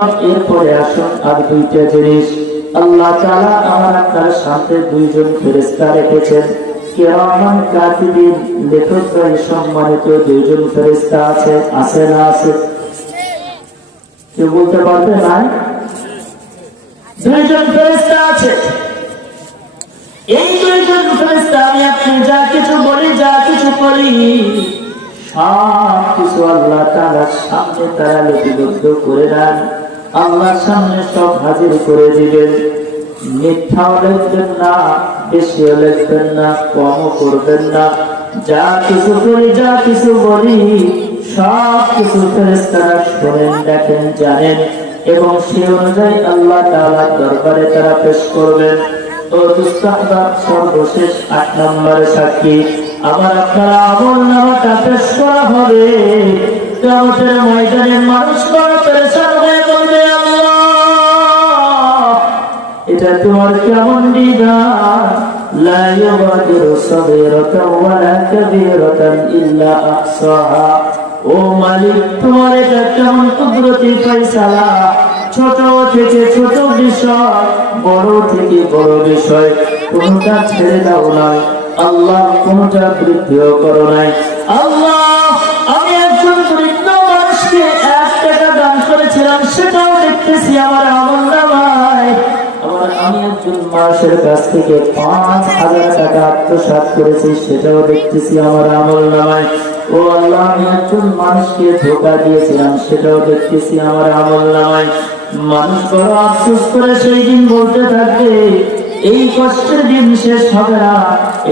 এরপরে আসুন আর দুইটা জিনিস আল্লাহ তাআলা আমার আপনার সাথে দুইজন ফেরেশতা রেখেছেন। কিরামান কাতিবিন, লেখকগণ সম্মানিত দুইজন ফেরেশতা আছে না আছে? কেউ বলতে পারবে না? দুইজন ফেরেশতা আছে। এই দুইজন ফেরেশতা আমি আপনি যা কিছু বলি, যা কিছু করি, সব কিছু আল্লাহ তাআলার সামনে তারা লিপিবদ্ধ করে নেন। আল্লাহর সামনে সব হাজির করে দিবেন। মিথ্যাও লিখবেন না, বেশিও লিখবেন না, কমও করবেন না। যা কিছু করি, যা কিছু বলি, সব কিছু ফেরেশতারা শোনেন, দেখেন, জানেন এবং সে অনুযায়ী আল্লাহ তাআলার দরবারে তারা পেশ করবেন। ও দুস্তাহবাব, সর্বশেষ 8 নম্বরে সাক্ষী, আবার আপনার আমলনামাটা পেশ করা হবে। কিয়ামতের ময়দানে মানুষ বড় পেরেশান হয়ে বলবে, আল্লাহ, এটা তোমার কেমন বিধান? লা ইউগাদিরু সাগীরাতান ওয়ালা কাবীরাতান ইল্লা আহসাহা। ও মালিক, তোমার এটা কেমন কুদরতি ফয়সালা? ছোট থেকে ছোট বিষয়, বড় থেকে বড় বিষয়, কোনটা ছেড়ে দাও নাই আল্লাহ, কোনটা বৃদ্ধিও করো নাই আল্লাহ। আমি একজন দরিদ্র মানুষকে 1 টাকা দান করেছিলাম, সেটাও দেখতেছি আমার আমলনামায়। আমি একজন মানুষের কাছ থেকে 5000 টাকা আত্মসাৎ করেছি, সেটাও দেখতেছি আমার আমলনামায়। ও আল্লাহ, আমি একজন মানুষকে ধোঁকা দিয়েছিলাম, সেটাও দেখতেছি আমার আমলনামায়। মানুষ বড় আফসোস করে সেই দিন বলতে থাকবে, এই কষ্টের দিন শেষ হবে না,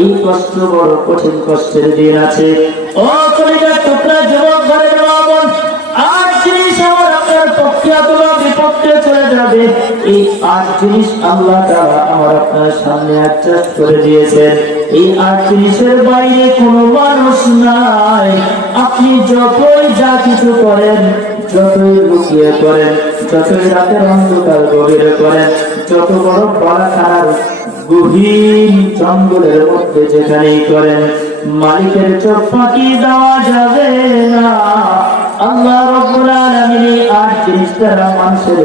এই কষ্ট বড় কঠিন কষ্টের দিন আছে। ও কলিজার টুকরা যুবক ঘরের মা বোন, 8 জিনিস আমার আপনার পক্ষে অথবা বিপক্ষে চলে যাবে। এই 8 জিনিস আল্লাহ তাআলা আমার আপনার সামনে অ্যাডজাস্ট করে দিয়েছেন। এই 8 জিনিসের বাইরে কোনো মানুষ নাই। আপনি যতই যা কিছু করেন, যতই লুকিয়ে করেন, যতই রাতের অন্ধকার গভীরে করেন, যত বড় বাড়াখানার গভীর জঙ্গলের মধ্যে যেখানেই করেন, মালিকের চোখ ফাঁকি দেওয়া যাবে না। আল্লাহ রাব্বুল আলামিন এই 8 জিনিস দ্বারা মানুষের